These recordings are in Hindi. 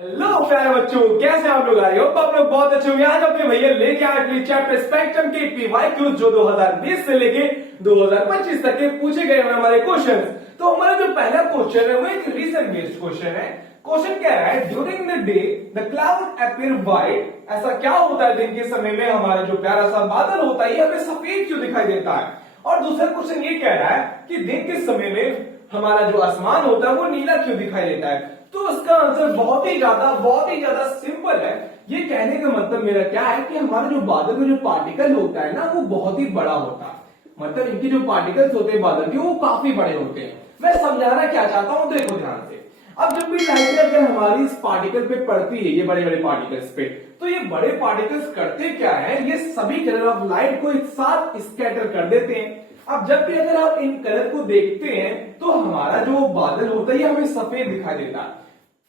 हेलो प्यारे बच्चों, कैसे आप लोग? आई होप आप लोग बहुत अच्छे होंगे। आज अपने भैया लेके आए अपने चैप्टर स्पेक्ट्रम के पीवाईक्यूज जो 2020 से लेके 2025 तक के पूछे गए हमारे क्वेश्चन। तो हमारा जो पहला क्वेश्चन है वो एक रीजन बेस्ड क्वेश्चन है। क्वेश्चन क्या है? During the day the cloud appear white. ऐसा क्या होता है दिन के समय में हमारा जो प्यारा सा बादल होता है ये हमें सफेद क्यों दिखाई देता है? और दूसरा क्वेश्चन ये कह रहा है कि दिन के समय में हमारा जो आसमान होता है वो नीला क्यों दिखाई देता है? तो इसका आंसर बहुत ही ज्यादा सिंपल है। ये कहने का मतलब मेरा क्या है कि हमारा जो बादल में जो पार्टिकल होता है ना वो बहुत ही बड़ा होता है। मतलब इनके जो पार्टिकल्स होते हैं बादल के वो काफी बड़े होते हैं। मैं समझाना क्या चाहता हूं, देखो ध्यान से। अब जब भी लाइट अगर हमारी इस पार्टिकल पे पड़ती है, ये बड़े बड़े पार्टिकल्स पे, तो ये बड़े पार्टिकल्स करते क्या है, ये सभी कलर ऑफ लाइट को एक साथ स्कैटर कर देते हैं। अब जब भी अगर आप इन कलर को देखते हैं तो हमारा जो बादल होता है ये हमें सफेद दिखाई देता है।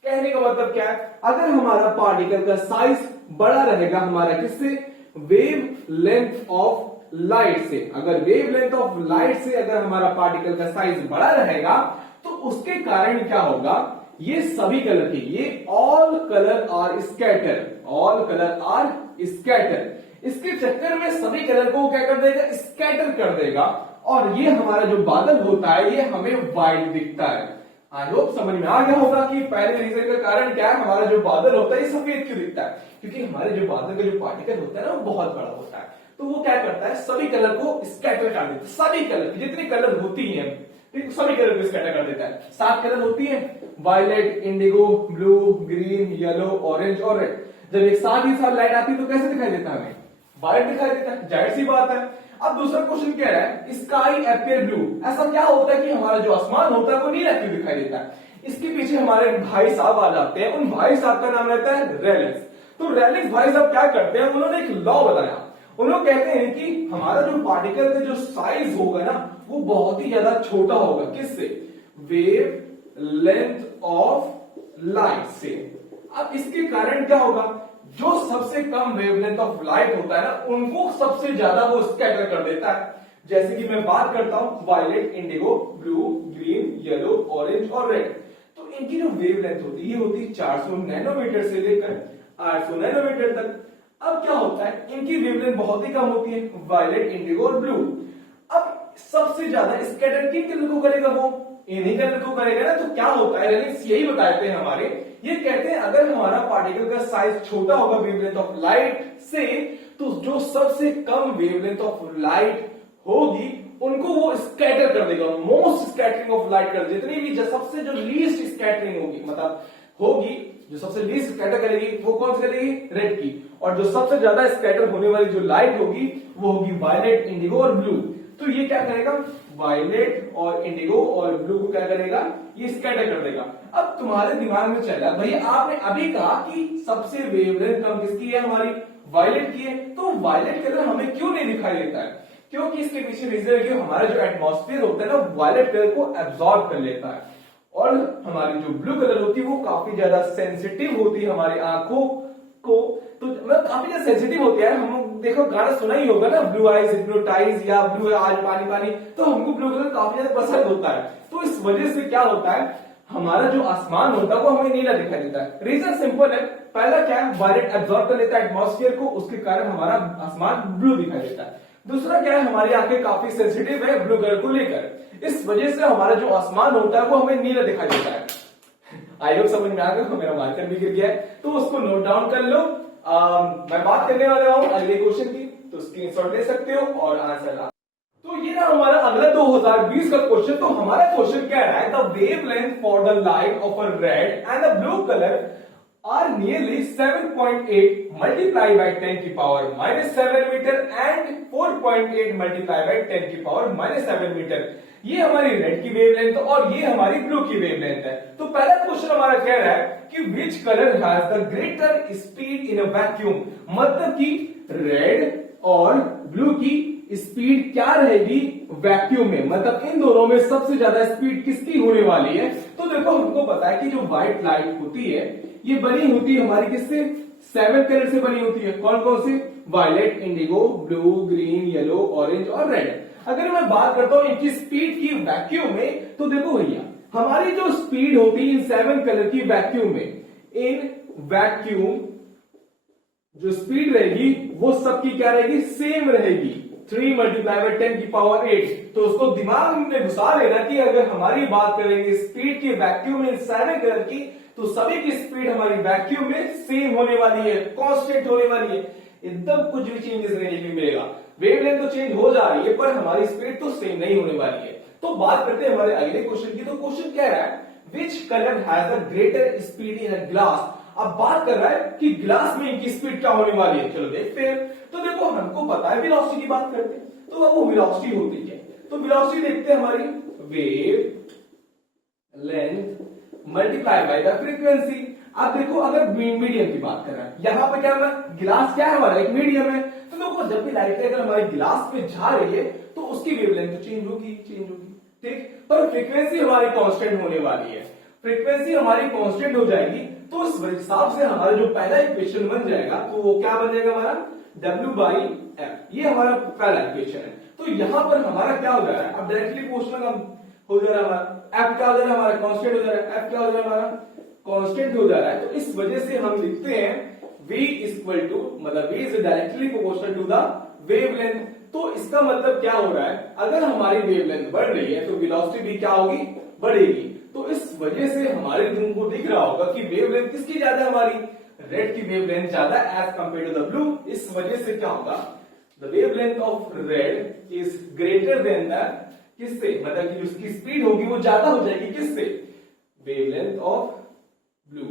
कहने का मतलब क्या है? अगर हमारा पार्टिकल का साइज बड़ा रहेगा हमारा किससे? वेव लेंथ ऑफ लाइट से। अगर वेव लेंथ ऑफ लाइट से अगर हमारा पार्टिकल का साइज बड़ा रहेगा तो उसके कारण क्या होगा? ये सभी कलर के, ये all colour are scatter, all colour are scatter, इसके चक्कर में सभी कलर को क्या कर देगा? स्कैटर कर देगा। और ये हमारा जो बादल होता है ये हमें व्हाइट दिखता है। आई होप समझ में आ गया होगा कि पहले रीजन का कारण क्या है, हमारा जो बादल होता है ये सफेद क्यों दिखता है? क्योंकि हमारे जो बादल का जो पार्टिकल होता है ना वो बहुत बड़ा होता है। तो वो क्या करता है? सभी कलर को स्कैटर कर देता है। सभी कलर, जितनी कलर होती है सभी कलर को स्कैटर कर देता है। 7 कलर होती है, violet, indigo, blue, green, yellow, orange और रेड। जब एक साथ ही साथ लाइट आती है तो कैसे दिखाई देता है? हमें व्हाइट दिखाई देता है, जाहिर सी बात है। अब दूसरा क्वेश्चन कह रहा है स्काई अपीयर ब्लू। ऐसा क्या होता है कि हमारा जो आसमान होता है वो नीला क्यों दिखाई देता है? इसके पीछे हमारे भाई साहब आ जाते हैं। उन भाई साहब का नाम रहता है रेलेक्स। तो रेलेक्स भाई साहब क्या करते हैं? उन्होंने एक लॉ बताया। उन्होंने कहते हैं कि हमारा जो पार्टिकल का जो साइज होगा ना वो बहुत ही ज्यादा छोटा होगा। किससे? वेव लेंथ ऑफ लाइट से। अब इसके कारण क्या होगा? जो सबसे कम वेवलेंथ ऑफ लाइट होता है ना उनको सबसे ज्यादा वो स्कैटर कर देता है। जैसे कि मैं बात करता हूं violet, indigo, blue, green, yellow, orange और रेड। तो इनकी जो वेवलेंथ होती है ये होती है 400 नैनोमीटर से लेकर 800 नैनोमीटर तक। अब क्या होता है? इनकी वेवलेंथ बहुत ही कम होती है, वायलेट, इंडिगो और ब्लू। अब सबसे ज्यादा स्कैटर किन कलर को करेगा? वो इन्हीं कलर को करेगा ना। तो क्या होता है? रेलेक्स यही बताते हैं हमारे, ये कहते हैं अगर हमारा पार्टिकल का साइज छोटा होगा वेवलेंथ ऑफ लाइट से तो जो सबसे कम वेवलेंथ ऑफ लाइट होगी उनको वो स्कैटर कर देगा। मोस्ट स्कैटरिंग ऑफ लाइट कर, जितनी भी सबसे जो लीस्ट स्कैटरिंग होगी, मतलब होगी जो सबसे लीस्ट स्कैटर करेगी वो कौन सी करेगी? रेड की। और जो सबसे ज्यादा स्कैटर होने वाली जो लाइट होगी वो होगी वायलेट, इंडिगो और ब्लू। तो ये क्या करेगा? वायलेट और इंडिगो और ब्लू को क्या करेगा? ये स्कैटर कर देगा। अब तुम्हारे दिमाग में चल रहा है भैया आपने अभी कहा कि सबसे वेवलेंथ कम किसकी है? हमारी वायलेट की है। तो वायलेट कलर हमें क्यों नहीं दिखाई देता है? क्योंकि इसके पीछे रीजन है कि हमारा जो एटमॉस्फेयर होता है ना वायलेट कलर को एब्जॉर्ब कर लेता है। और हमारी जो ब्लू कलर होती है वो काफी ज्यादा सेंसिटिव होती है हमारी आंखों को। तो मतलब काफी ज्यादा सेंसिटिव होती है। हम देखो गाना सुना ही होगा ना, ब्लू आइज हिप्नोटाइज या ब्लू आज पानी पानी। तो हमको ब्लू कलर काफी ज्यादा पसंद होता है। तो इस वजह से क्या होता है? हमारा जो आसमान होता है वो हमें नीला दिखाई देता है। रीजन सिंपल है। पहला क्या है? वायलेट एब्जॉर्ब कर लेता है एटमॉस्फेयर को, उसके कारण हमारा आसमान ब्लू दिखाई देता है। दूसरा क्या है? हमारी आंखें काफी सेंसिटिव है ब्लू कलर को लेकर। इस वजह से हमारा जो आसमान होता है वो हमें नीला दिखाई देता है। आई होप समझ में आ गया। मेरा मार्कर भी गिर गया है तो उसको नोट डाउन कर लो। मैं बात करने वाला हूं अगले क्वेश्चन की, तो स्क्रीनशॉट ले सकते हो और आंसर ला। तो ये ना हमारा अगला 2020 का क्वेश्चन। तो हमारा क्वेश्चन क्या है? The wavelength for the light of a red and a blue colour are nearly 7.8 multiplied by 10 की power -7 metre and 4.8 multiplied by 10 की पावर -7 मीटर। ये हमारी रेड की वेवलेंथ और ये हमारी ब्लू की वेवलेंथ है। तो पहला क्वेश्चन हमारा कह रहा है कि which colour has the greater speed in a vacuum. मतलब कि रेड और ब्लू की स्पीड क्या रहेगी वैक्यूम में? मतलब इन दोनों में सबसे ज्यादा स्पीड किसकी होने वाली है? तो देखो हमको पता है कि जो व्हाइट लाइट होती है ये बनी होती है हमारी किससे? 7 कलर से बनी होती है। कौन कौन से? Violet, indigo, blue, green, yellow, orange और रेड। अगर मैं बात करता हूं इनकी स्पीड की वैक्यूम में तो देखो भैया हमारी जो स्पीड होती है इन 7 कलर की वैक्यूम में इन वैक्यूम जो स्पीड रहेगी वो सबकी क्या रहेगी, सेम रहेगी। 3 मल्टीप्लाई बाय 10 की पावर 8। तो उसको दिमाग में घुसा लेना कि अगर हमारी बात करेंगे स्पीड की वैक्यूम में सारे कलर की, तो सभी की स्पीड हमारी वैक्यूम में सेम होने वाली है, कांस्टेंट होने वाली है, एकदम कुछ भी चेंजेस नहीं मिलेगा। वेवलेंथ तो चेंज हो जा रही है पर हमारी स्पीड तो सेम नहीं होने वाली है। तो बात करते हैं हमारे अगले क्वेश्चन की। तो क्वेश्चन कह रहा है which colour has a greater speed in a glass. अब बात कर रहा है कि ग्लास में इनकी स्पीड क्या होने वाली है। चलो देखते हैं। तो देखो हमको पता है वेलोसिटी की बात करते हैं, तो वो वेलोसिटी होती है। तो वेलोसिटी देखते हैं हमारी wave length multiply by the frequency. अब देखो अगर मीडियम की बात कर रहा है, यहां पे क्या है, गिलास क्या है हमारा, एक मीडियम है। तो देखो जब भी लाइट अगर हमारे गिलास पे जा रही है तो उसकी वेवलेंथ तो चेंज होगी, ठीक। पर फ्रीक्वेंसी हमारी कांस्टेंट होने वाली है। फ्रीक्वेंसी हमारी कांस्टेंट हो जाएगी तो इस हिसाब से हमारा जो पहला इक्वेशन बन जाएगा तो वो क्या बन जाएगा हमारा W/F। ये हमारा पहला इक्वेशन है। तो यहां पर हमारा क्या हो जा रहा है, अब डायरेक्टली क्वेश्चन हो जा रहा है हमारा F क्या हो जा रहा है, हमारा कांस्टेंट हो जा रहा है। F क्या हो जा रहा है हमारा कांस्टेंट हो जा रहा है। तो इस वजह से हम लिखते हैं V इक्वल टू, मतलब V is directly proportional to the wavelength. तो इसका मतलब क्या हो रहा है, अगर हमारी वेवलेंथ बढ़ रही है तो वेलोसिटी भी क्या होगी, बढ़ेगी। तो इस वजह से हमारे तुमको दिख रहा होगा कि वेवलेंथ किसकी ज्यादा, हमारी रेड की वेवलेंथ ज्यादा as compare to the blue. इस वजह से क्या होगा, the wavelength of red is greater than the, किससे, मतलब कि उसकी स्पीड होगी वो ज्यादा हो जाएगी, किससे, वेवलेंथ ऑफ ब्लू,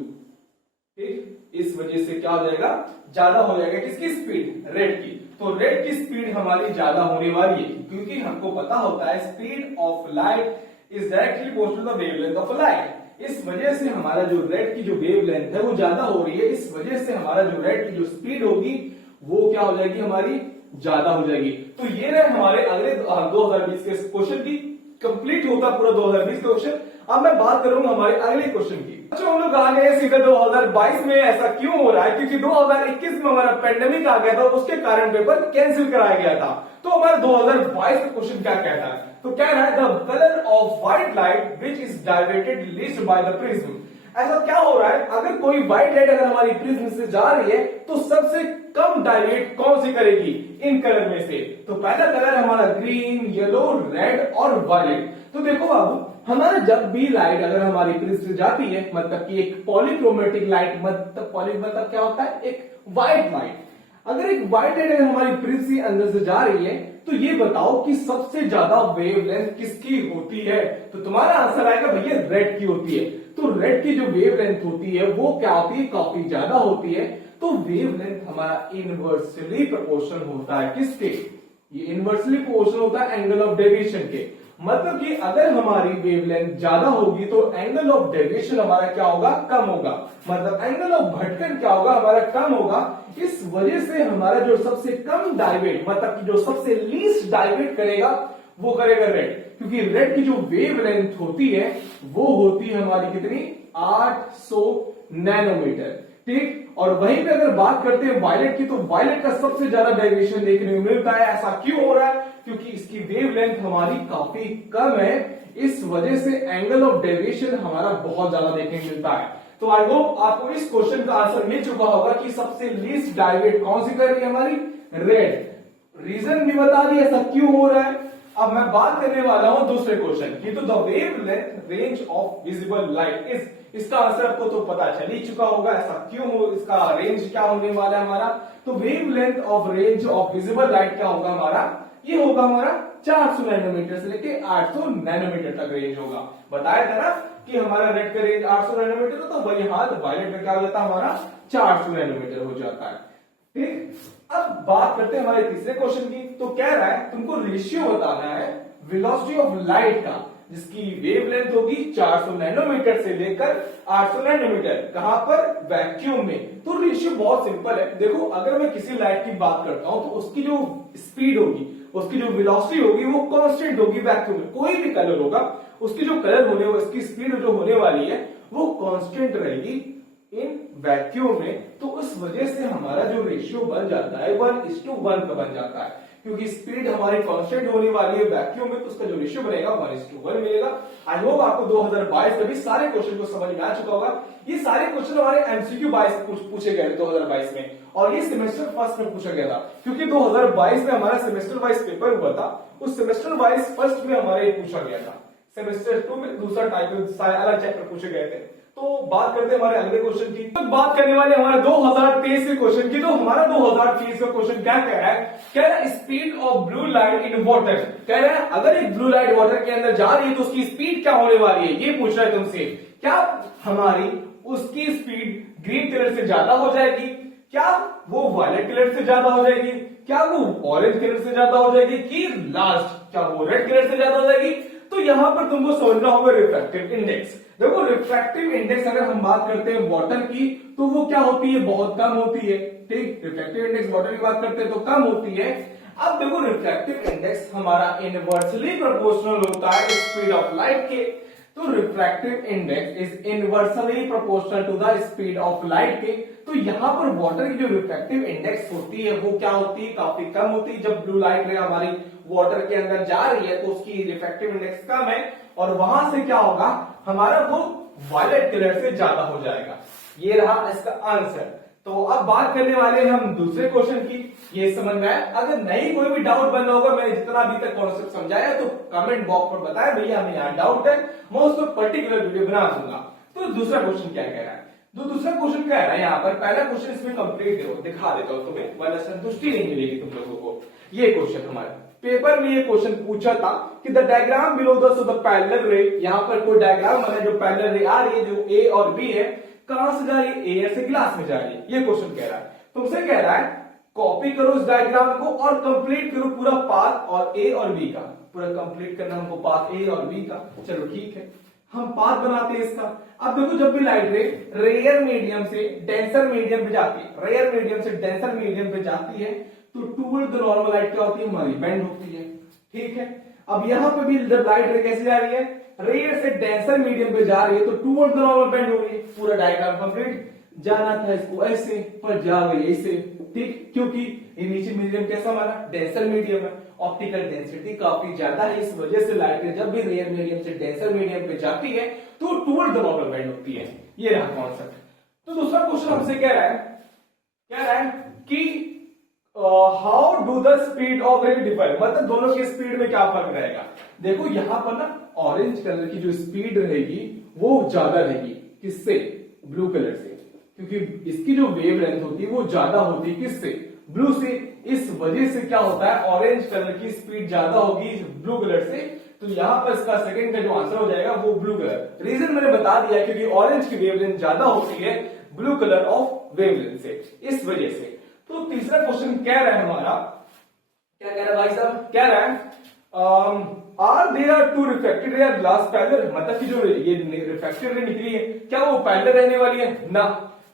ठीक। इस वजह से क्या हो जाएगा, ज्यादा हो जाएगा किसकी स्पीड, रेड की। तो रेड की स्पीड हमारी ज्यादा होने वाली है क्योंकि हमको पता होता है speed of light is directly proportional to the wavelength of light. इस वजह से हमारा जो रेड की जो वेवलेंथ है वो ज्यादा हो रही है। इस वजह से हमारा जो रेड की जो स्पीड होगी वो क्या हो जाएगी, हमारी ज्यादा हो जाएगी। तो ये रहे हमारे अगले 2020 के क्वेश्चन की, कंप्लीट होता पूरा 2020 क्वेश्चन। अब मैं बात करूंगा हमारे अगले क्वेश्चन की। अच्छा हम लोग आ गए सीधे 2022 में। ऐसा क्यों हो रहा है, क्योंकि 2021 में हमारा पेंडेमिक आ गया था, उसके कारण पेपर कैंसिल कराया गया था। तो हमारा 2022 का क्वेश्चन क्या कहता है, तो कह रहा है the colour of white light which is diverted least by the prism. ऐसा क्या हो रहा है, अगर कोई व्हाइट लाइट अगर हमारी प्रिज्म से जा रही है तो सबसे कम डाइवर्ट कौन सी करेगी इन कलर में से। तो पहला कलर हमारा ग्रीन, येलो, रेड और वायलेट। तो देखो बाबू, हमारा जब भी लाइट अगर हमारी प्रिज्म से जाती है, मतलब कि एक पॉलीक्रोमेटिक लाइट, मतलब मतलब क्या होता है, एक व्हाइट लाइट। अगर एक व्हाइट लाइट अगर हमारी प्रिज्म से अंदर से जा रही है तो ये बताओ कि सबसे ज्यादा वेवलेंथ किसकी होती है। तो तुम्हारा आंसर आएगा भैया रेड की होती है। तो रेड की जो वेवलेंथ होती है वो क्या होती है, काफी ज्यादा होती है। तो वेवलेंथ हमारा इनवर्सली प्रोपोर्शनल होता है किसके, ये इनवर्सली प्रोपोर्शनल होता है एंगल ऑफ डेविएशन के। मतलब कि अगर हमारी वेवलेंथ ज्यादा होगी तो एंगल ऑफ डेविएशन हमारा क्या होगा, कम होगा। मतलब एंगल ऑफ भटकन क्या होगा, हमारा कम होगा। इस वजह से हमारा जो सबसे कम डाइवेट, मतलब कि जो सबसे लीस्ट डाइवेट करेगा वो करेगा रेड, क्योंकि रेड की जो वेवलेंथ होती है वो होती है हमारी कितनी, 800 नैनोमीटर, ठीक। और वहीं पे अगर बात करते हैं वायलेट की, तो वायलेट का सबसे ज्यादा डेविएशन देखने को मिलता है। ऐसा क्यों हो रहा है, क्योंकि इसकी वेवलेंथ हमारी काफी कम है। इस वजह से एंगल ऑफ डेविएशन हमारा बहुत ज्यादा देखने को मिलता है। तो आई होप आपको इस क्वेश्चन का आंसर मिल चुका होगा कि सबसे लीस्ट डाइवेट कौन सी कर रही है, हमारी रेड। रीजन भी बता दी ऐसा क्यों हो रहा है। अब मैं बात करने वाला हूं दूसरे क्वेश्चन की। तो the wavelength range of visible light is, इसका आंसर आपको तो पता चल ही चुका होगा, ऐसा क्यों हो, इसका रेंज क्या होने वाला है हमारा। तो wavelength of range of visible light क्या होगा हमारा, ये होगा हमारा 400 नैनोमीटर से लेके 800 नैनोमीटर तक रेंज होगा। बताया था ना कि हमारा रेड का रेंज 800 नैनोमीटर, तो वही हाथ वायलेट का क्या हो जाता है हमारा 400 नैनोमीटर हो जाता है, ठीक। अब बात करते हैं हमारे तीसरे क्वेश्चन की। तो कह रहा है तुमको रेशियो बताना है वेलोसिटी ऑफ लाइट का, जिसकी वेवलेंथ होगी 400 नैनोमीटर से लेकर 800 नैनोमीटर, कहां पर, वैक्यूम में। तो रेशियो बहुत सिंपल है। देखो अगर मैं किसी लाइट की बात करता हूं तो उसकी जो स्पीड होगी, उसकी जो वेलोसिटी होगी वो कांस्टेंट होगी वैक्यूम में। कोई भी कलर होगा उसकी जो कलर होने, उसकी स्पीड जो होने वाली है वो कांस्टेंट रहेगी इन वैक्यूम में। तो उस वजह से हमारा जो रेशियो बन जाता है 1:1 का बन जाता है। क्योंकि स्पीड हमारी कांस्टेंट होने वाली है वैक्यूम में, तो उसका जो रेशियो बनेगा 1:1 मिलेगा। आई होप आपको 2022 में भी सारे क्वेश्चन को समझ में आ चुका होगा। ये सारे क्वेश्चन हमारे एमसीक्यू 22 पूछे गए 2022 में, और ये सेमेस्टर फर्स्ट में पूछा गया था, क्योंकि 2022 में हमारा सेमेस्टर वाइज पेपर हुआ था। उस सेमेस्टर वाइज फर्स्ट में हमारे पूछा गया था, सेमेस्टर 2 में दूसरा टाइप में अलग चैप्टर पूछे गए थे। तो बात करते हैं हमारे अगले क्वेश्चन की। तो बात करने वाले हमारे 2023 के क्वेश्चन की। तो हमारा 2023 का क्वेश्चन क्या कह रहा है? कह रहा है speed of blue light in water. कह रहा है अगर एक ब्लू लाइट वाटर के अंदर जा रही है तो उसकी स्पीड क्या होने वाली है, ये पूछ रहा है तुमसे। क्या हमारी उसकी स्पीड ग्रीन कलर से ज्यादा हो जाएगी, क्या वो वायलेट कलर से ज्यादा हो जाएगी, क्या वो ऑरेंज कलर से ज्यादा हो जाएगी, कि लास्ट क्या वो रेड कलर से ज्यादा हो जाएगी? तो यहां पर तुमको समझना होगा रिफ्रैक्टिव इंडेक्स। देखो रिफ्रैक्टिव इंडेक्स अगर हम बात करते हैं वाटर की तो वो क्या होती है, बहुत कम होती है। ठीक, रिफ्रैक्टिव इंडेक्स वाटर की बात करते हैं तो कम होती है। अब देखो रिफ्रैक्टिव इंडेक्स हमारा इनवर्सली प्रोपोर्शनल होता है स्पीड ऑफ लाइट के। तो refractive index is inversely proportional to the speed of light के। तो यहां पर वाटर की जो रिफ्रैक्टिव इंडेक्स होती है वो क्या होती है, काफी कम होती है। जब ब्लू लाइट रे हमारी वाटर के अंदर जा रही है तो उसकी रिफ्रैक्टिव इंडेक्स कम है, और वहां से क्या होगा, हमारा वो वायलेट कलर से ज्यादा हो जाएगा। ये रहा इसका आंसर। तो अब बात करने वाले हैं हम दूसरे क्वेश्चन की। ये समझ में आया? अगर नहीं कोई भी डाउट बन रहा होगा, मैंने जितना अभी तक कॉन्सेप्ट समझाया तो कमेंट बॉक्स पर बताया भैया हमें यहाँ डाउट है, मैं उसको पर्टिकुलर वीडियो बना दूंगा। तो दूसरा क्वेश्चन क्या कह रहा है? दूसरा क्वेश्चन क्या है यहाँ पर, पहला क्वेश्चन इसमें कंप्लीट दिखा देता हूँ तुम्हें, वरना संतुष्टि नहीं मिलेगी तुम लोगों को। ये क्वेश्चन हमारे पेपर में ये क्वेश्चन पूछा था कि the diagram below the parallel रे, यहाँ पर कोई डायग्राम बना जो पैरेलल रे आ रही है, जो ए और बी है, कहां से जा रही है, एयर से ग्लास में जा रही है। ये क्वेश्चन कह रहा है, तुमसे कह रहा है कॉपी करो इस डायग्राम को और कंप्लीट करो पूरा पाथ और ए और बी का, पूरा कंप्लीट करना हमको पाथ ए और बी का। चलो ठीक है, हम पाथ बनाते हैं इसका। अब देखो जब भी लाइट रे रेयर मीडियम से डेंसर मीडियम पे जाती है, रेयर मीडियम से डेंसर मीडियम पे जाती है, तो टूवर्ड द नॉर्मल लाइट क्या होती है, हमारी बेंड होती है। ठीक है, अब यहां पे भी जब लाइट रे कैसे जा रही है, रेयर से डेंसर मीडियम पे जा रही है, तो टूवर्ड द नॉर्मल बेंड हो रही है। पूरा डायग्राम कंप्लीट। जाना था इसको ऐसे, पर जा गई ऐसे। ठीक, क्योंकि ये नीचे मीडियम कैसा हमारा डेंसर मीडियम है, ऑप्टिकल डेंसिटी काफी ज्यादा है, इस वजह से लाइट जब भी रेयर मीडियम से डेंसर मीडियम पे जाती है तो टूवर्ड द नॉर्मल बेंड होती है। ये रहा कॉन्सेप्ट। तो दूसरा क्वेश्चन हमसे कह रहा है कि how do the speed of रे डिफर, मतलब दोनों की स्पीड में क्या फर्क रहेगा। देखो यहां पर ना ऑरेंज कलर की जो स्पीड रहेगी वो ज्यादा रहेगी, किससे, ब्लू कलर से, क्योंकि इसकी जो वेव लेंथ होती है वो ज्यादा होती है किससे, ब्लू से। इस वजह से क्या होता है, ऑरेंज कलर की स्पीड ज्यादा होगी ब्लू कलर से। तो यहां पर इसका सेकंड का जो आंसर हो जाएगा वो ब्लू कलर। रीजन मैंने बता दिया, क्योंकि ऑरेंज की वेवलेंथ ज्यादा होती है ब्लू कलर ऑफ वेवलेंथ से, इस वजह से। तो तीसरा क्वेश्चन कह रहा है हमारा, क्या कह रहा है भाई साहब, कह रहा है are there two refracted ray glass parallel, मतलब कि जो ये रिफ्रैक्टेड रे निकली है क्या वो पैरेलल रहने वाली है ना,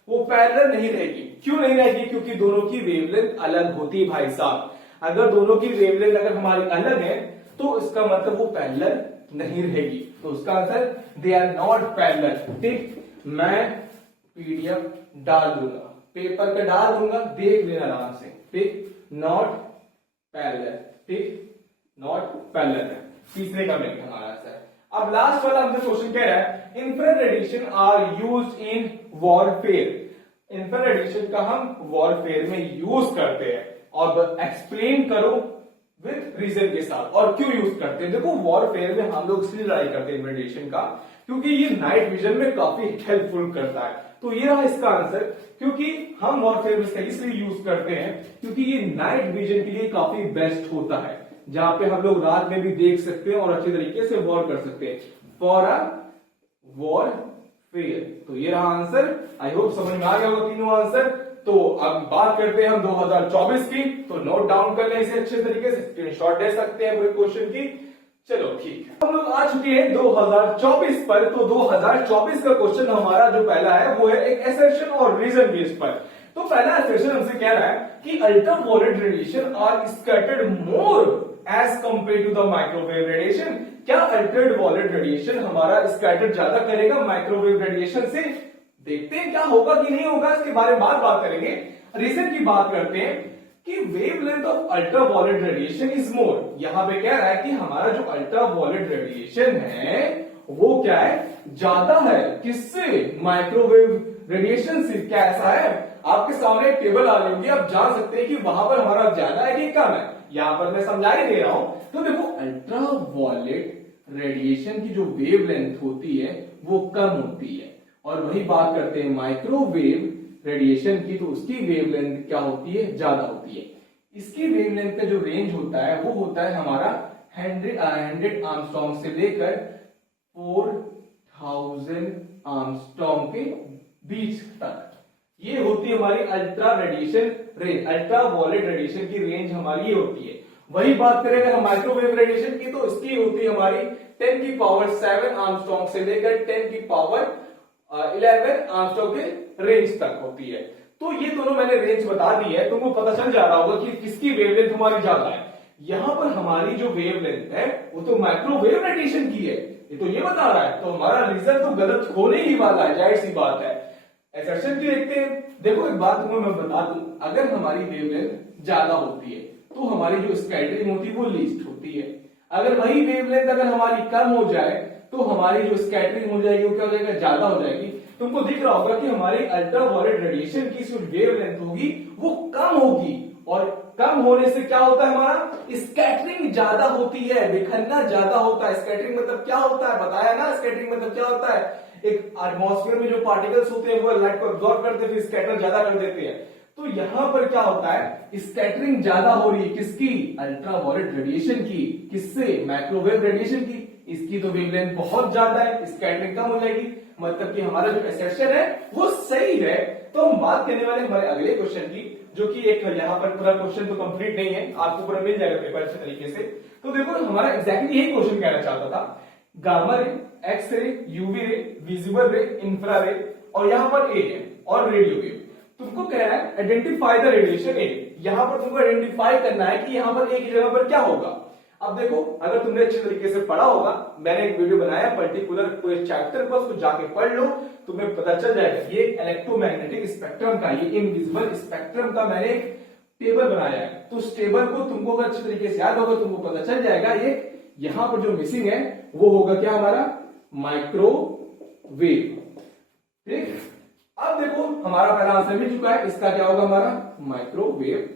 वो पैरेलल नहीं रहेगी। क्यों नहीं रहेगी, क्योंकि दोनों की वेवलेंथ अलग होती है भाई साहब। अगर दोनों की वेवलेंथ अगर हमारी अलग है तो इसका मतलब वो पैरेलल नहीं रहेगी। तो उसका answer they are not parallel. ठीक, मैं पीडीएफ डाल दूंगा, पेपर पे डाल दूंगा, देख लेना आराम से। ठीक, नॉट पैरेलल, ठीक, नॉट पैरेलल है तीसरे का मिल हमारा आंसर। अब लास्ट वाला हमसे क्वेश्चन कह रहा है infrared radiation are used in warfare. Infrared radiation का हम वॉरफेयर में यूज करते हैं, और एक्सप्लेन करो विद रीजन के साथ, और क्यों यूज करते हैं। देखो वॉरफेयर में हम लोग इसलिए लड़ाई करते हैं रेडिएशन का, क्योंकि ये नाइट विजन में काफी हेल्पफुल करता है। तो ये रहा इसका आंसर, क्योंकि हम वॉरफेयर में इसलिए यूज करते हैं क्योंकि ये नाइट विजन के लिए काफी बेस्ट होता है, जहां पे हम लोग रात में भी देख सकते हैं और अच्छे तरीके से वॉर कर सकते हैं, फॉर अ वॉरफेयर। तो ये रहा आंसर। आई होप समझ में आ गया होगा तीनों आंसर। तो अब बात करते हैं हम 2024 की, तो नोट डाउन कर लें इसे अच्छे तरीके से, स्क्रीनशॉट ले सकते हैं पूरे क्वेश्चन की। चलो ठीक है, हम लोग आ चुके हैं 2024 पर। तो 2024 का क्वेश्चन हमारा जो पहला है वो है एक असर्शन और रीजन बेस पर। तो पहला असर्शन हमसे कह रहा है कि ultraviolet radiation are scattered more as compare to the microwave radiation. क्या अल्ट्रावायलेट रेडिएशन हमारा स्कैटर्ड ज्यादा करेगा माइक्रोवेव रेडिएशन से? देखते हैं क्या होगा कि नहीं होगा, इसके बारे में बात करेंगे। रीजन की बात करते हैं कि wavelength of ultraviolet radiation is more. यहां पे कह रहा है कि हमारा जो अल्ट्रावायलेट रेडिएशन है वो क्या है, ज्यादा है। किससे, माइक्रोवेव रेडिएशन से। क्या ऐसा है, आपके सामने एक टेबल आ रही होगी, आप जान सकते हैं कि वहां पर हमारा ज्यादा है कि कम है। यहां पर मैं समझा ही दे रहा हूं। तो देखो अल्ट्रावायलेट रेडिएशन की जो वेवलेंथ होती है वो कम होती है, और वही बात करते हैं माइक्रोवेव रेडिएशन की, तो उसकी वेवलेंथ क्या होती है, ज्यादा होती है। इसकी वेवलेंथ का जो रेंज होता है वो होता है हमारा 100 आर्मस्ट्रॉन्ग से लेकर 4000 आर्मस्ट्रॉन्ग के बीच तक। ये होती है हमारी ultra radiation range, ultraviolet radiation की रेंज हमारी ये होती है। वही बात करें अगर हम माइक्रोवेव रेडिएशन की, तो इसकी होती है हमारी 10 की पावर 7 आर्मस्ट्रॉन्ग से लेकर 10 की पावर 11 आर्मस्ट्रॉन्ग के रेंज तक होती है। तो ये दोनों मैंने रेंज बता दी है, तुमको पता चल जा रहा होगा कि किसकी वेवलेंथ हमारी ज्यादा है। यहां पर हमारी जो वेवलेंथ है वो तो माइक्रोवेव रेडिएशन की है, ये तो ये बता रहा है, तो हमारा रिजल्ट तो गलत होने ही वाला है, जाहिर सी बात है। असर्शन की देखते हैं। देखो एक बात तुम्हें मैं बता दूं, अगर हमारी वेवलेंथ ज्यादा होती है तो हमारी जो स्कैटरिंग होती है वो लीस्ट होती है। अगर वही वेवलेंथ अगर हमारी कम हो जाए तो हमारी जो स्कैटरिंग हो जाएगी वो क्या हो जाएगा, ज्यादा हो जाएगी। तुमको दिख रहा होगा कि हमारी अल्ट्रावायलेट रेडिएशन की जो वेवलेंथ होगी वो कम होगी, और कम होने से क्या होता है, हमारा स्कैटरिंग ज्यादा होती है, बिखरना ज्यादा होता है। स्कैटरिंग मतलब क्या होता है, बताया ना, स्कैटरिंग मतलब क्या होता है, एक एटमॉस्फेयर में जो पार्टिकल्स होते हैं वो लाइट को अब्सॉर्ब करते हैं, फिर स्कैटर ज्यादा कर देते हैं। तो यहां पर क्या होता है, स्कैटरिंग ज्यादा हो रही है, किसकी, अल्ट्रावायलेट रेडिएशन की। किससे, माइक्रोवेव रेडिएशन की। इसकी तो वेवलेंथ बहुत ज्यादा है, स्कैटरिंग कम हो जाएगी, मतलब कि हमारा जो असर्शन है वो सही है। तो हम बात करने वाले हमारे अगले क्वेश्चन की, जो कि एक यहाँ पर पूरा क्वेश्चन तो कंप्लीट नहीं है, आपको पूरा मिल जाएगा पेपर अच्छे तरीके से। तो देखो हमारा एग्जैक्टली यही क्वेश्चन कहना चाहता था, gamma ray, X ray, UV ray, visible रे, इंफ्रा रे, और यहाँ पर ए है, और रेडियो वेव। तुमको कह रहा है आइडेंटिफाई द रेडिएशन ए। यहां पर तुमको आइडेंटिफाई करना है कि यहां पर ए की जगह पर क्या होगा। अब देखो अगर तुमने अच्छे तरीके से पढ़ा होगा, मैंने एक वीडियो बनाया पर्टिकुलर पूरे चैप्टर पर, उसको जाके पढ़ लो, तुम्हें पता चल जाएगा। ये इलेक्ट्रोमैग्नेटिक स्पेक्ट्रम का, ये इनविजिबल स्पेक्ट्रम का मैंने एक टेबल बनाया है। तो उस टेबल को तुमको अगर अच्छे तरीके से याद होगा, तुमको पता चल जाएगा ये यहां पर जो मिसिंग है वो होगा क्या, हमारा माइक्रोवेव। ठीक, अब देखो हमारा पहला आंसर मिल चुका है, इसका क्या होगा, हमारा माइक्रोवेव।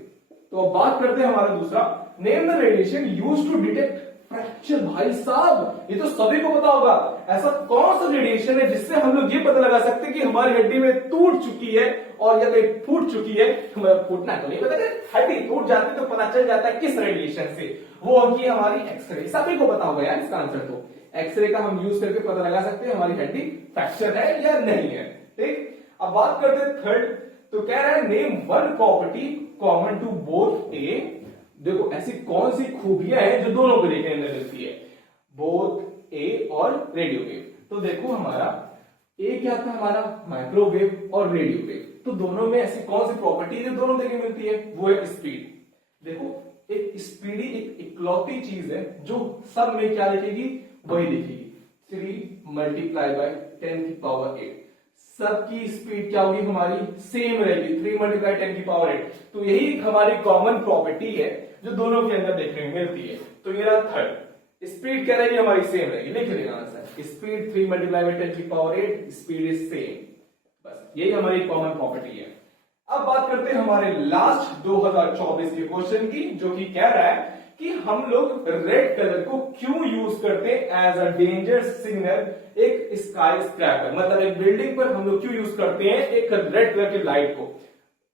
तो अब बात करते हैं हमारा दूसरा, name the radiation used to detect fracture. भाई साहब ये तो सभी को पता होगा, ऐसा कौन सा रेडिएशन है जिससे हम लोग ये पता लगा सकते हैं कि हमारी हड्डी में टूट चुकी है और या फिर फूट चुकी है। फूटना तो नहीं पता, हड्डी टूट जाती तो पता चल जाता है किस रेडिएशन से, वो होगी हमारी एक्सरे। सभी को पता होगा यार इसका आंसर, तो एक्सरे का हम यूज करके पता लगा सकते हैं हमारी हड्डी फ्रैक्चर है या नहीं है। ठीक, अब बात करते हैं थर्ड। तो कह रहा है name one property common to both a. देखो ऐसी कौन सी खूबियां हैं जो दोनों को देखने में मिलती है, बोथ ए और रेडियो वेव। तो देखो हमारा ए क्या था, हमारा माइक्रोवेव और रेडियो वेव, तो दोनों में ऐसी कौन सी प्रॉपर्टी जो दोनों देखने मिलती है, वो है स्पीड। देखो एक स्पीडी एक इकलौती चीज है जो सब में क्या लिखेगी, वही लिखेगी 3 मल्टीप्लाई बाय 10 की पावर 8। सबकी स्पीड क्या होगी, हमारी सेम रहेगी, 3 मल्टीप्लाई 10 की पावर 8। तो यही हमारी कॉमन प्रॉपर्टी है जो दोनों के अंदर देखने में मिलती है। तो ये रहा थर्ड, स्पीड क्या रहेगी, हमारी सेम रहेगी। लिख लेना आंसर, स्पीड 3 मल्टीप्लाई बाय 10 की पावर 8, स्पीड इज सेम। बस यही हमारी कॉमन प्रॉपर्टी है। अब बात करते हैं हमारे लास्ट 2024 के क्वेश्चन की, जो कि कह रहा है कि हम लोग रेड कलर को क्यों यूज करते हैं एज अ डेंजर सिग्नल एक स्काई स्क्रैपर। मतलब एक बिल्डिंग पर हम लोग क्यों यूज करते हैं एक रेड कलर की लाइट को।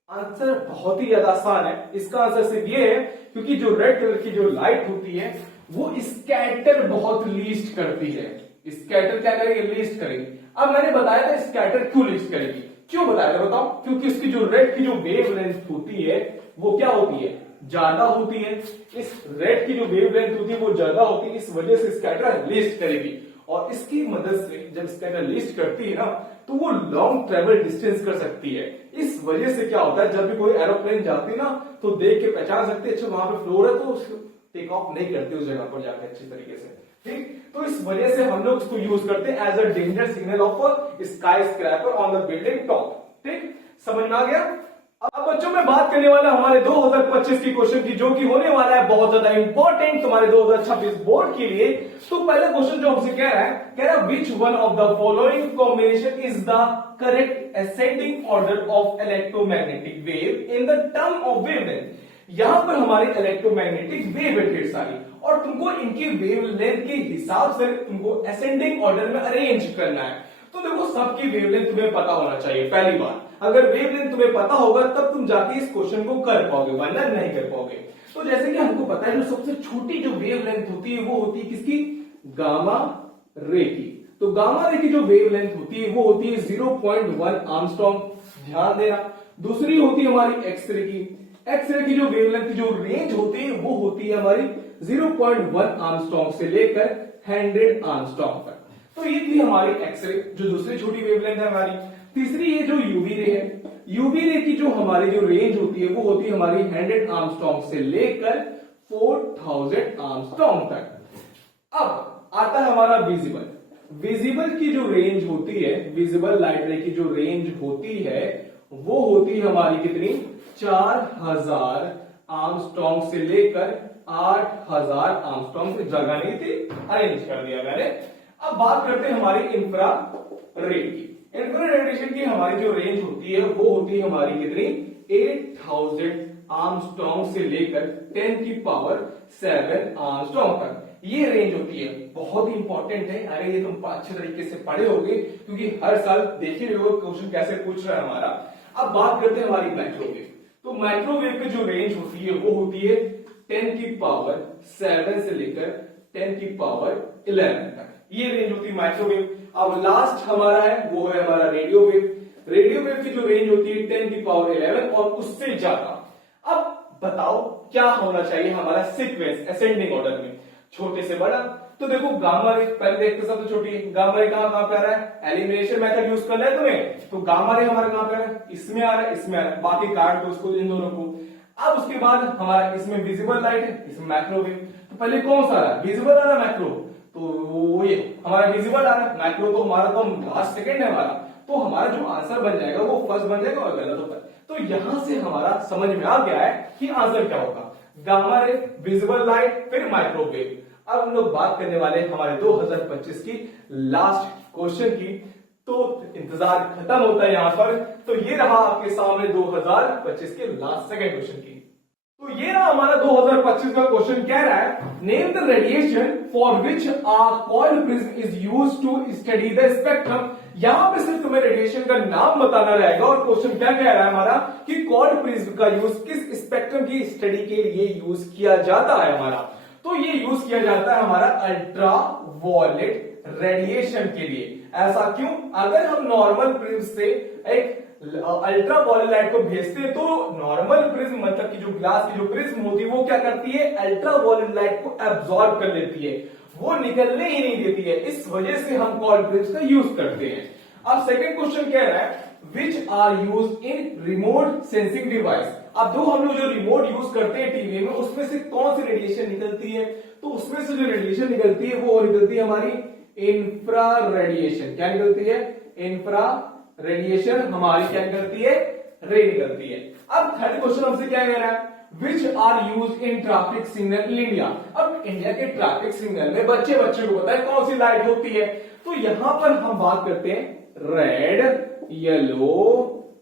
आंसर बहुत ही ज्यादा आसान है, इसका आंसर सिर्फ ये है क्योंकि जो रेड कलर की जो लाइट होती है वो स्कैटर बहुत लीस्ट करती है। स्कैटर क्या करेगी, लीस्ट करेगी। अब मैंने बताया था स्कैटर क्यों लीस्ट करेगी, क्यों बताया था बताओ, क्योंकि इसकी जो रेड की जो वेवलेंथ होती है वो क्या होती है, ज्यादा होती है। इस रेड की जो वेवलेंथ होती है वो ज्यादा होती है, इस वजह से स्कैटर लिस्ट करेगी। और इसकी मदद से जब स्कैटर लिस्ट करती है ना तो वो लॉन्ग ट्रेवल डिस्टेंस कर सकती है। इस वजह से क्या होता है, जब भी कोई एरोप्लेन जाती है ना तो देख के पहचान सकते हैं, अच्छा वहां पे फ्लोर है तो टेक ऑफ नहीं करते उस जगह पर जाकर अच्छी तरीके से। ठीक, तो इस वजह से हम लोग इसको यूज करते हैं as a danger signal of skyscraper on the building top. ठीक, समझ में आ गया। अब बच्चों में बात करने वाला हमारे 2025 की क्वेश्चन की, जो कि होने वाला है बहुत ज्यादा इंपॉर्टेंट तुम्हारे 2026 बोर्ड के लिए। तो पहला क्वेश्चन जो हमसे कह रहा है which one of the following combination is the correct ascending order of electromagnetic wave in the term of wavelength. यहां पर हमारी इलेक्ट्रोमैग्नेटिक वेव है ढेर सारी, और तुमको इनकी वेवलेंथ के हिसाब से तुमको असेंडिंग ऑर्डर में अरेंज करना है। तो देखो सबकी वेवलेंथ तुम्हें पता होना चाहिए। पहली बात, अगर वेवलेंथ तुम्हें पता होगा तब तुम जाके इस क्वेश्चन को कर पाओगे, वरना नहीं कर पाओगे। तो जैसे कि हमको पता है जो सबसे छोटी जो वेवलेंथ होती है वो होती है किसकी, गामा रे की। तो गामा रे की जो वेवलेंथ होती है वो होती है 0.1 आर्मस्ट्रॉन्ग, ध्यान देना। दूसरी होती है हमारी एक्सरे की, एक्सरे की जो वेवलेंथ की जो रेंज होती है वो होती है हमारी 0.1 आर्मस्ट्रॉन्ग से लेकर 100 आर्मस्ट्रॉन्ग तक। तो ये थी हमारी एक्सरे, जो दूसरी छोटी वेवलेंथ है हमारी। तीसरी ये जो यूवी रे है, यूवी रे की जो हमारी जो रेंज होती है वो होती है हमारी 100 आर्मस्ट्रॉन्ग से लेकर 4000 आर्मस्ट्रॉन्ग तक। अब आता है हमारा विजिबल। विजिबल की जो रेंज होती है, विजिबल लाइट रे की जो रेंज होती है वो होती है हमारी कितनी, 4000 आर्मस्ट्रॉन्ग से लेकर 8000 आर्मस्ट्रॉन्ग। जगह नहीं थी, अरेंज कर दिया मैंने। अब बात करते हैं हमारी इंफ्रा रेड की। इंफ्रा रेडिएशन की हमारी जो रेंज होती है वो होती है हमारी कितनी, 8000 आर्मस्ट्रॉन्ग से लेकर 10 की पावर 7 आर्मस्ट्रॉन्ग तक ये रेंज होती है। बहुत ही इंपॉर्टेंट है, अरे ये तुम अच्छे तरीके से पढ़े होगे क्योंकि हर साल देखे हुए क्वेश्चन कैसे पूछ रहा है हमारा। अब बात करते हैं हमारी माइक्रोवेव। तो माइक्रोवेव की जो रेंज होती है वो होती है 10 की पावर 7 से लेकर 10 की पावर 11 तक, ये रेंज होती है माइक्रोवेव। अब लास्ट हमारा है वो है हमारा रेडियो वेव। रेडियो वेव की जो रेंज होती है 10 की पावर 11 और उससे ज्यादा। अब बताओ क्या होना चाहिए हमारा सीक्वेंस असेंडिंग ऑर्डर में, छोटे से बड़ा। तो देखो गामा रे पहले देखते सबसे छोटी है, गामा रे कहां पे आ रहा है, एलिमिनेशन मेथड यूज करना है तुम्हें। तो गामा रे हमारे कहां पे आ रहा है, इसमें आ रहा है, इसमें आ रहा है, बाकी काट दो उसको, इन दोनों को। अब उसके बाद हमारा इसमें विजिबल लाइट है, इसमें मैक्रोवेव। तो पहले कौन सा आ रहा है, विजिबल आ रहा है मैक्रो, तो वो ये हमारा विजिबल आ रहा है, मैक्रो तो हमारा तो लास्ट सेकंड है हमारा। तो हमारा जो आंसर बन जाएगा वो फर्स्ट बन जाएगा और गलत होता है। तो यहां से हमारा समझ में आ गया है कि आंसर क्या होगा, गामा रे, विजिबल लाइट, फिर माइक्रोवेव। अब हम लोग बात करने वाले हैं हमारे 2025 की लास्ट क्वेश्चन की। तो इंतजार खत्म होता है यहां पर। तो ये रहा आपके सामने 2025 के लास्ट सेकंड क्वेश्चन की। तो ये रहा हमारा 2025 का क्वेश्चन, कह रहा है name the radiation for which a coiled prism is used to study the spectrum. यहां पे सिर्फ तुम्हें रेडिएशन का नाम बताना रहेगा और क्वेश्चन क्या कह रहा है हमारा कि कॉइल्ड प्रिज्म का यूज किस स्पेक्ट्रम की स्टडी के लिए यूज किया जाता है हमारा। तो ये यूज किया जाता है हमारा अल्ट्रा वायलेट रेडिएशन के लिए। ऐसा क्यों, अगर हम नॉर्मल प्रिज्म से एक अल्ट्रा वायलेट लाइट को भेजते हैं तो नॉर्मल प्रिज्म मतलब कि जो ग्लास की जो प्रिज्म होती है वो क्या करती है, अल्ट्रा वायलेट लाइट को एब्जॉर्ब कर लेती है, वो निकलने ही नहीं देती है। इस वजह से हम कॉल्ड प्रिज्म का यूज करते हैं। अब सेकंड क्वेश्चन कह रहा है which are use in remote sensing device. अब दो हम लोग जो रिमोट यूज करते हैं टीवी में, उसमें से कौन सी रेडिएशन निकलती है, तो उसमें से जो रेडिएशन निकलती है वो निकलती है हमारी इंफ्रा रेडिएशन। क्या निकलती है, इंफ्रा रेडिएशन हमारी क्या निकलती है, रे निकलती है। अब थर्ड क्वेश्चन हमसे क्या कह रहा है, which are use in traffic signal in India. अब इंडिया के ट्रैफिक सिग्नल में बच्चे को पता है कौन सी लाइट होती है। तो यहां पर हम बात करते हैं रेड, येलो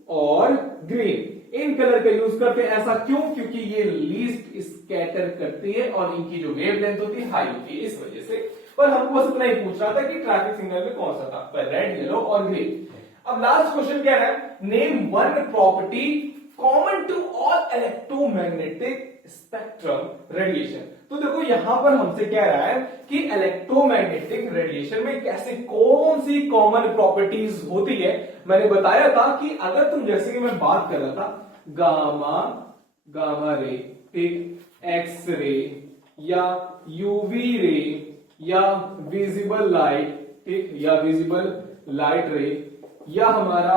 और ग्रीन, इन कलर का यूज करते हैं। ऐसा क्यों, क्योंकि ये लीस्ट स्कैटर करती है और इनकी जो वेवलेंथ होती है हाई होती है, इस वजह से। पर हमको बस इतना ही पूछ रहा था कि ट्रैफिक सिग्नल में कौन सा था, रेड, येलो और ग्रीन। अब लास्ट क्वेश्चन क्या है, name one property common to all electromagnetic spectrum radiation. तो देखो यहां पर हमसे कह रहा है कि इलेक्ट्रोमैग्नेटिक रेडिएशन में कैसे कौन सी कॉमन प्रॉपर्टीज होती है। मैंने बताया था कि अगर तुम, जैसे कि मैं बात कर रहा था गामा रे, ठीक, एक्स रे या यूवी रे या विजिबल लाइट, ठीक, या विजिबल लाइट रे या हमारा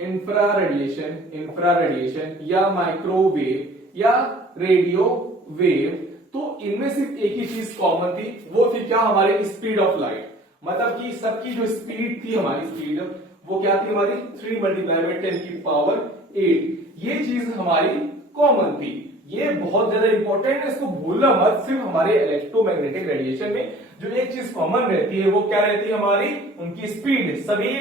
इंफ्रा रेडिएशन या माइक्रोवेव या रेडियो वेव, तो इनमें सिर्फ एक ही चीज कॉमन थी, वो थी क्या, हमारे स्पीड ऑफ लाइट। मतलब कि सबकी जो स्पीड थी, हमारी स्पीड वो क्या थी हमारी 3 मल्टीप्लाई बाय 10 की पावर 8। ये चीज हमारी कॉमन थी। ये बहुत ज्यादा इंपॉर्टेंट है, इसको भूलना मत। सिर्फ हमारे इलेक्ट्रोमैग्नेटिक रेडिएशन में जो एक चीज कॉमन रहती है वो क्या रहती है हमारी, उनकी स्पीड। सभी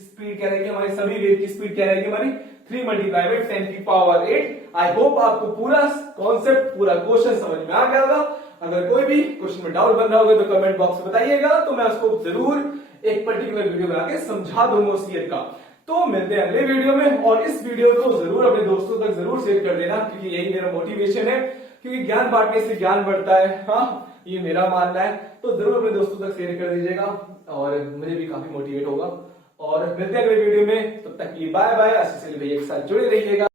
स्पीड क्या रहेगी हमारी, सभी वेव की स्पीड क्या रहेगी हमारी 3 मल्टीप्लाई बाय 10 की पावर 8। आई होप आपको पूरा कॉन्सेप्ट, पूरा क्वेश्चन समझ में आ गया होगा। अगर कोई भी क्वेश्चन में डाउट बन रहा होगा तो कमेंट बॉक्स में बताइएगा, तो मैं उसको जरूर एक पर्टिकुलर वीडियो बना के समझा दूंगा उस ईयर का। तो मिलते हैं अगले वीडियो में, और इस वीडियो को जरूर अपने दोस्तों तक जरूर शेयर कर देना, क्योंकि यही मेरा मोटिवेशन है, क्योंकि ज्ञान बांटने से ज्ञान बढ़ता है। हाँ, ये मेरा मानना है। तो जरूर अपने दोस्तों तक शेयर कर दीजिएगा और मुझे भी काफी मोटिवेट होगा। और मिलते हैं अगले वीडियो में, तब तक के लिए बाय बाय। आशीष अली भैया के साथ जुड़े रहिएगा।